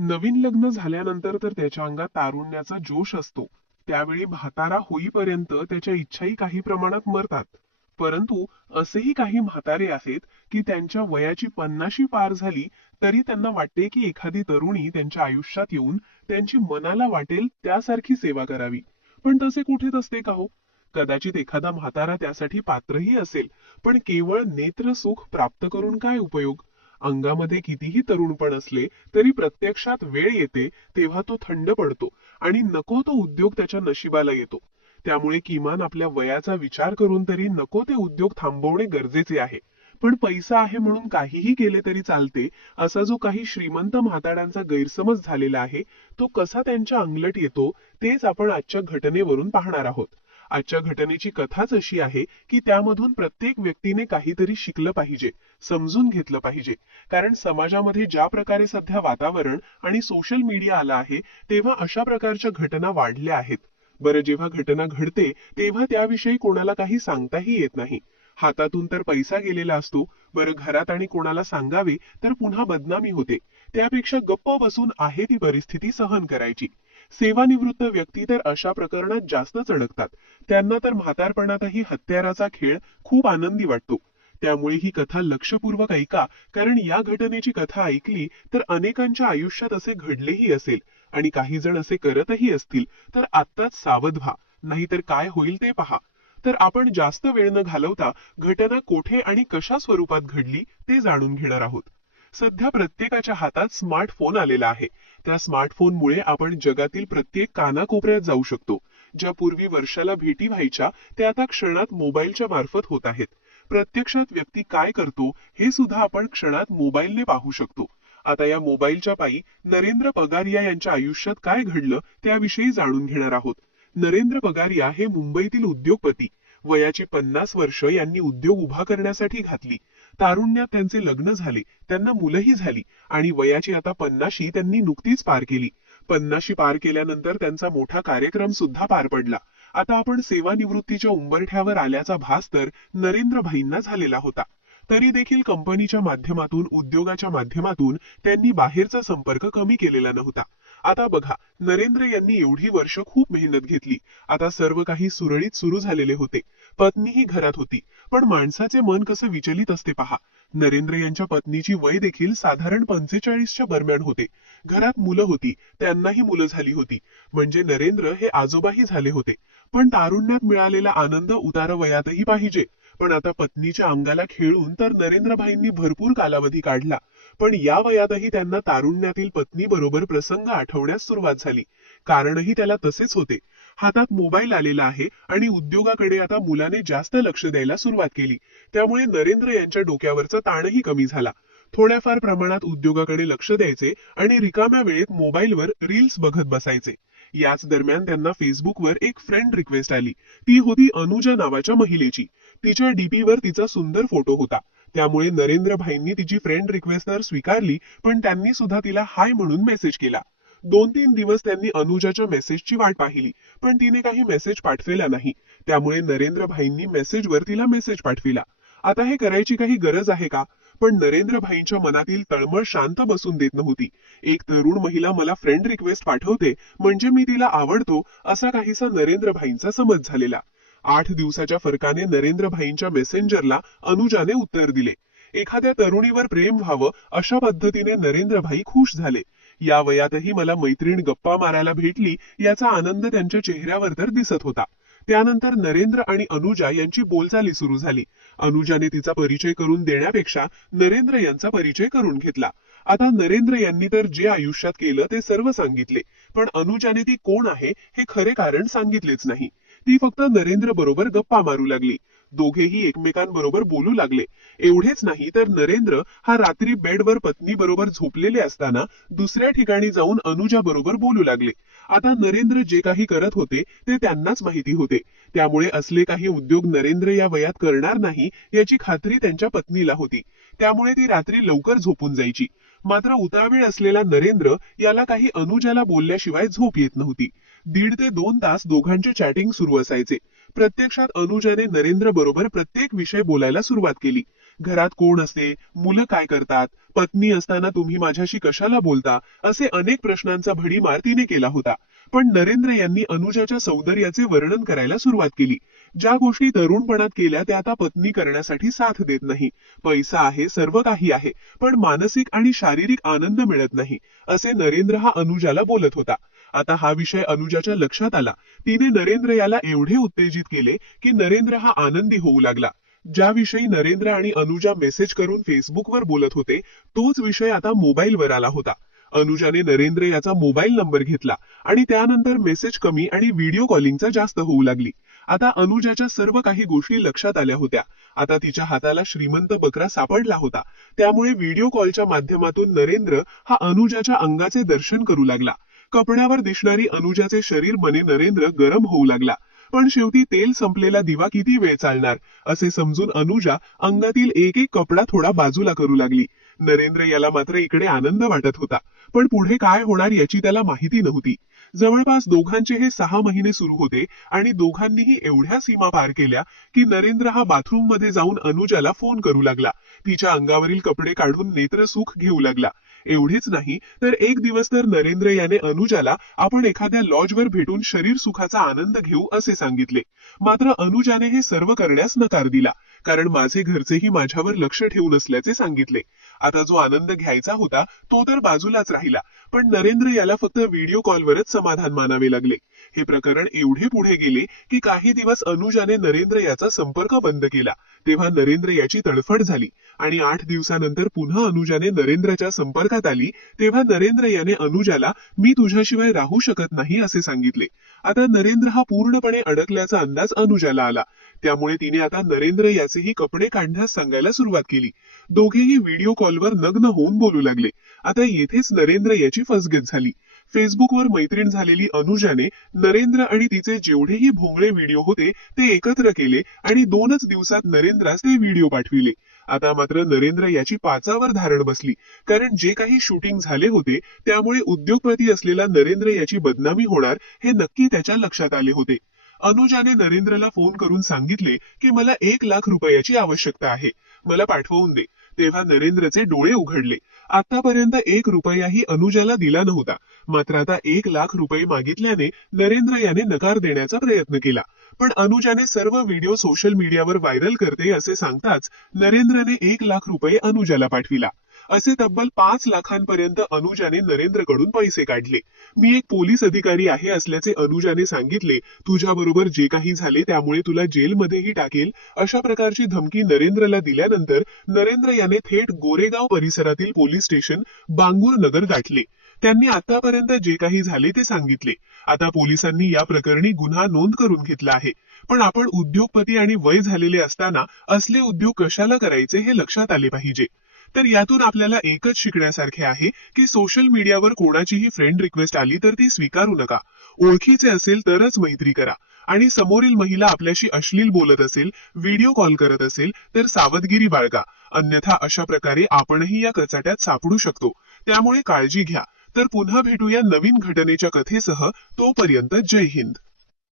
नवीन लग्न झाल्यानंतर तर त्याच्या अंगात तारुण्याचा जोश असतो. त्यावेळी म्हातारा होईपर्यंत त्याच्या इच्छाही काही प्रमाणात मरतात. परंतु असेही काही म्हातारे आहेत की त्यांच्या वयाची 50शी पार झाली तरी त्यांना वाटते की एखादी तरुणी त्यांच्या आयुष्यात येऊन त्यांची मनाला वाटेल त्यासारखी सेवा करावी. पण तसे कुठेच असते का हो? कदाचित एखादा म्हातारा त्यासाठी पात्रही असेल, पण केवळ नेत्रसुख प्राप्त करून काय उपयोग? अंगामध्ये कितीही तरुणपण असले तरी प्रत्यक्षात वेळ येते तेव्हा तो थंड पडतो आणि नको तो उद्योग त्याच्या नशिबाला येतो. त्यामुळे किमान आपल्या वयाचा विचार करून तरी नको ते उद्योग थांबवणे गरजेचे आहे. पण पैसा आहे म्हणून काहीही केले तरी चालते, असा जो काही श्रीमंत म्हाताड्यांचा गैरसमज झालेला आहे, तो कसा त्यांच्या अंगलट येतो तेच आपण आजच्या घटनेवरून पाहणार आहोत. आजच्या घटनेची कथाच अशी आहे की त्यामधून प्रत्येक व्यक्तीने काहीतरी शिकलं पाहिजे, समजून घेतलं पाहिजे. कारण समाजामध्ये ज्या प्रकारे सध्या वातावरण आणि सोशल मीडिया आला आहे, तेव्हा अशा प्रकारच्या घटना वाढल्या आहेत. बरं, जेव्हा घटना घडते तेव्हा त्याविषयी कोणाला काही सांगताही येत नाही. हातातून तर पैसा गेलेला असतो. बरं, घरात आणि कोणाला सांगावे तर पुन्हा बदनामी होते. त्यापेक्षा गप्प बसून आहे ती परिस्थिती सहन करायची. सेवानिवृत्त व्यक्ती तर अशा प्रकरणात जास्तच अडकतात. त्यांना तर म्हातारपणातही हत्याराचा खेळ खूप आनंदी वाटतो. त्यामुळे ही कथा लक्षपूर्वक ऐका, कारण या घटनेची कथा ऐकली तर अनेकांच्या आयुष्यात असे घडलेही असेल आणि काही जण असे करतही असतील तर आत्ताच सावध व्हा, नाहीतर काय होईल ते पहा. तर आपण जास्त वेळ न घालवता घटना कोठे आणि कशा स्वरूपात घडली ते जाणून घेणार आहोत. सध्या प्रत्येकाच्या हातात स्मार्टफोन आलेला आहे. त्या स्मार्टफोनमुळे आपण जगातील प्रत्येक कानाकोपऱ्यात जाऊ शकतो. ज्या पूर्वी वर्षाला भेटी व्हायच्या त्या आता क्षणात मोबाईलच्या मार्फत होत आहेत. प्रत्यक्षात व्यक्ती काय करतो हे सुद्धा आपण क्षणात मोबाईलने पाहू शकतो. आता या मोबाईलच्या पायी नरेंद्र पगारिया यांच्या आयुष्यात काय घडलं त्याविषयी जाणून घेणार आहोत. नरेंद्र पगारिया हे मुंबईतील उद्योगपती. वयाची 50 वर्ष यांनी उद्योग उभा करण्यासाठी घातली. तारुण्यात त्यांचे लग्न झाले, त्यांना मुलंही झाली आणि वयाची आता 50शी त्यांनी नुकतीच पार केली. 50शी पार केल्यानंतर त्यांचा मोठा कार्यक्रम सुद्धा पार पडला. आता आपण सेवानिवृत्तीच्या उंबरठ्यावर आल्याचा भास तर नरेंद्र भाईंना झालेला होता. तरी देखील कंपनीच्या माध्यमातून, उद्योगाच्या माध्यमातून त्यांनी बाहेरचा संपर्क कमी केलेला नव्हता. आता बघा, नरेंद्र यांनी एवढी वर्ष खूप मेहनत घेतली. आता सर्व काही सुरळीत सुरू झालेले होते. पत्नीही घरात होती. पण माणसाचे मन कसं विचलित असते पहा. नरेंद्र यांच्या पत्नीची वय देखील साधारण 45च्या दरम्यान होते. घरात मुलं होती, त्यांनाही मुलं झाली होती. म्हणजे नरेंद्र हे आजोबाही झाले होते. पण तारुण्यात मिळालेला आनंद उतारवयातही पाहिजे. पण आता पत्नीच्या अंगाला खेळून तर नरेंद्रभाईंनी भरपूर कालावधी काढला. पण या वयातही त्यांना तारुण्यातील पत्नी बरोबर प्रसंग आठवण्यास सुरुवात झाली. कारणही त्याला तसेच होते. हातात मोबाईल आलेला आहे आणि उद्योगाकडे आता मुलाने जास्त लक्ष द्यायला सुरुवात केली. त्यामुळे नरेंद्र यांच्या डोक्यावरचा ताणही कमी झाला. थोड्याफार प्रमाणात उद्योगाकडे लक्ष द्यायचे आणि रिकाम्या वेळेत मोबाईलवर रील्स बघत बसायचे. याच दरम्यान त्यांना फेसबुकवर एक फ्रेंड रिक्वेस्ट आली. ती होती अनुजा नावाच्या महिलेची. तिच्या डीपीवर तिचा सुंदर फोटो होता. त्यामुळे नरेंद्र भाईंनी तिची फ्रेंड रिक्वेस्ट तर स्वीकारली, पण त्यांनी सुद्धा तिला हाय म्हणून मेसेज केला. 2-3 दिवस त्यांनी अनुजाच्या मेसेजची वाट पाहिली, पण तिने काही मेसेज पाठविला नाही. त्यामुळे नरेंद्र भाईंनी मेसेजवर तिला मेसेज पाठविला. आता हे करायची काही गरज आहे का? पण नरेंद्र भाईंच्या मनातील तळमळ शांत बसून देत नव्हती. एक तरुण महिला मला फ्रेंड रिक्वेस्ट पाठवते म्हणजे मी तिला आवडतो, असा काहीसा नरेंद्र भाईंचा समज झालेला. 8 दिवसाच्या फरकाने नरेंद्र भाईंच्या मेसेंजरला अनुजाने उत्तर दिले. एखाद्या तरुणीवर प्रेम व्हावं अशा पद्धतीने नरेंद्र भाई खुश झाले. या वयातही मला मैत्रीण गप्पा मारायला भेटली याचा आनंद त्यांच्या चेहऱ्यावर तर दिसत होता. त्यानंतर नरेंद्र आणि अनुजा यांची बोलचाली सुरू झाली. अनुजाने तिचा परिचय करून देण्यापेक्षा नरेंद्र यांचा परिचय करून घेतला. आता नरेंद्र यांनी तर जे आयुष्यात केलं ते सर्व सांगितले, पण अनुजाने ती कोण आहे हे खरे कारण सांगितलेच नाही. ती फक्त नरेंद्र बरोबर गप्पा मारू लागली. दोघेही एकमेकांबरोबर बोलू लागले. एवढेच नाही तर नरेंद्र हा रात्री बेडवर पत्नी बरोबर झोपलेले असताना दुसऱ्या ठिकाणी जाऊन अनुजा बरोबर बोलू लागले. आता नरेंद्र जे काही करत होते ते त्यांनाच माहिती होते. त्यामुळे असले काही उद्योग नरेंद्र या वयात करणार नाही याची खात्री त्यांच्या पत्नीला होती. त्यामुळे ती रात्री लवकर झोपून जायची. मात्र उतावीळ असलेला नरेंद्र याला काही अनुजाला बोलल्याशिवाय झोप येत नव्हती. 1.5 ते 2 तास दोघांचे चॅटिंग सुरू असायचे. प्रत्यक्षात अनुजाने नरेंद्र बरोबर प्रत्येक विषय बोलायला सुरुवात केली. घरात कोण असते, मुलं काय करतात, पत्नी असताना तुम्ही माझ्याशी कशाला बोलता, असे अनेक प्रश्नांचा भडीमार तिने केला होता. पण नरेंद्र यांनी अनुजाच्या सौंदर्याचे वर्णन करायला सुरुवात केली. ज्या गोष्टी तरुणपणात केल्या त्या आता पत्नी करण्यासाठी साथ देत नाही. पैसा आहे, सर्व काही आहे, पण मानसिक आणि शारीरिक आनंद मिळत नाही, असे नरेंद्र हा अनुजाला बोलत होता. आता हा विषय अनुजाच्या लक्षात आला. तिने नरेंद्र याला एवढे उत्तेजित केले की नरेंद्र हा आनंदी होऊ लागला. ज्याविषयी नरेंद्र आणि अनुजा मेसेज करून फेसबुकवर बोलत होते, तोच विषय आता मोबाईलवर आला होता. अनुजाने नरेंद्र याचा मोबाईल नंबर घेतला आणि त्यानंतर मेसेज कमी आणि व्हिडिओ कॉलिंगचा जास्त होऊ लागली. आता अनुजाच्या सर्व काही गोष्टी लक्षात आल्या होत्या. आता तिच्या हाताला श्रीमंत बकरा सापडला होता. त्यामुळे व्हिडिओ कॉलच्या माध्यमातून नरेंद्र हा अनुजाच्या अंगाचे दर्शन करू लागला. कपड्यावर दिसणारी अनुजाचे शरीर मने नरेंद्र गरम होऊ लागला. पण शेवटी तेल संपलेला दिवा किती वेळ चालणार, असे समजून अनुजा अंगातील एक एक कपडा थोडा बाजूला करू लागली. नरेंद्र याला मात्र इकडे आनंद वाटत होता, पण पुढे काय होणार याची त्याला माहिती नव्हती. जवळपास दोघांचे हे 6 महिने सुरू होते आणि दोघांनीही एवढ्या सीमा पार केल्या की नरेंद्र हा बाथरूम मध्ये जाऊन अनुजाला फोन करू लागला. तिच्या अंगावरील कपडे काढून नेत्रसुख घेऊ लागला. एवढेच नाही तर एक दिवस तर नरेंद्र याने अनुजाला आपण एखाद्या लॉजवर भेटून शरीर सुखाचा आनंद घेऊ असे सांगितले. मात्र अनुजाने हे सर्व करण्यास नकार दिला, कारण माझे घरचेही माझ्यावर लक्ष ठेवून असल्याचे सांगितले. आता जो आनंद घ्यायचा होता तो तर बाजूलाच राहिला, पण नरेंद्र याला फक्त व्हिडिओ कॉलवरच समाधान मानावे लागले. हे प्रकरण एवढे पुढे गेले की काही दिवस अनुजाने नरेंद्र याचा संपर्क बंद केला. तेव्हा नरेंद्र याची तडफड झाली आणि 8 दिवसानंतर पुन्हा अनुजाने नरेंद्रच्या संपर्कात आली. तेव्हा नरेंद्र याने अनुजाला मी तुझ्याशिवाय राहू शकत नाही असे सांगितले. आता नरेंद्र हा पूर्णपणे अडकल्याचा अंदाज अनुजाला आला. त्यामुळे तिने आता नरेंद्र याचेही कपडे काढण्यास सांगायला सुरुवात केली. दोघेही व्हिडिओ कॉलवर नग्न होऊन बोलू लागले. आता येथेच नरेंद्र याची फसगत झाली. फेसबुकवर मैत्रीण झालेली अनुजाने नरेंद्र आणि तिचे जेवढेही भोंगळे व्हिडिओ होते ते एकत्र केले आणि 2च दिवसात नरेंद्रास ते व्हिडिओ पाठविले. आता मात्र नरेंद्र याची पाचावर धारण बसली, कारण जे काही शूटिंग झाले होते त्यामुळे उद्योगपती असलेला नरेंद्र याची बदनामी होणार हे नक्की त्याच्या लक्षात आले होते. अनुजाने नरेंद्रला फोन करून सांगितले की मला 1 लाख रुपयाची आवश्यकता आहे, मला पाठवून दे. तेव्हा नरेंद्रचे डोळे उघडले. आतापर्यंत 1 रुपयाही अनुजाला दिला नव्हता, मात्र आता 1 लाख रुपये मागितल्याने नरेंद्र याने नकार देण्याचा प्रयत्न केला. पण अनुजाने सर्व व्हिडिओ सोशल मीडियावर व्हायरल करते असे सांगताच नरेंद्रने 1 लाख रुपये अनुजाला पाठविला. असे तब्बल 5 लाखांपर्यंत अनुजाने नरेंद्रकडून पैसे काढले. मी एक पोलीस अधिकारी आहे असल्याचे अनुजाने सांगितले. तुझ्याबरोबर जे काही झाले त्यामुळे तुला जेलमध्येही टाकेल, अशा प्रकारची धमकी नरेंद्रला दिल्यानंतर नरेंद्र याने थेट गोरेगाव परिसरातील पोलीस स्टेशन बांगूर नगर गाठले. त्यांनी आतापर्यंत जे काही झाले ते सांगितले. आता पोलिसांनी या प्रकरणी गुन्हा नोंद करून घेतला आहे. पण आपण उद्योगपती आणि वय झालेले असताना असले उद्योग कशाला करायचे हे लक्षात आले पाहिजे. तर यातून आपल्याला एकच शिकण्यासारखे आहे की सोशल मीडियावर कोणाचीही फ्रेंड रिक्वेस्ट आली तर ती स्वीकारू नका. ओळखीचे असेल तरच मैत्री करा आणि समोरील महिला आपल्याशी अश्लील बोलत असेल, व्हिडिओ कॉल करत असेल तर सावधगिरी बाळगा. अन्यथा अशा प्रकारे आपणही या कचाट्यात सापडू शकतो. त्यामुळे काळजी घ्या. तर पुन्हा भेटूया नवीन घटनेच्या कथेसह. तोपर्यंत जय हिंद.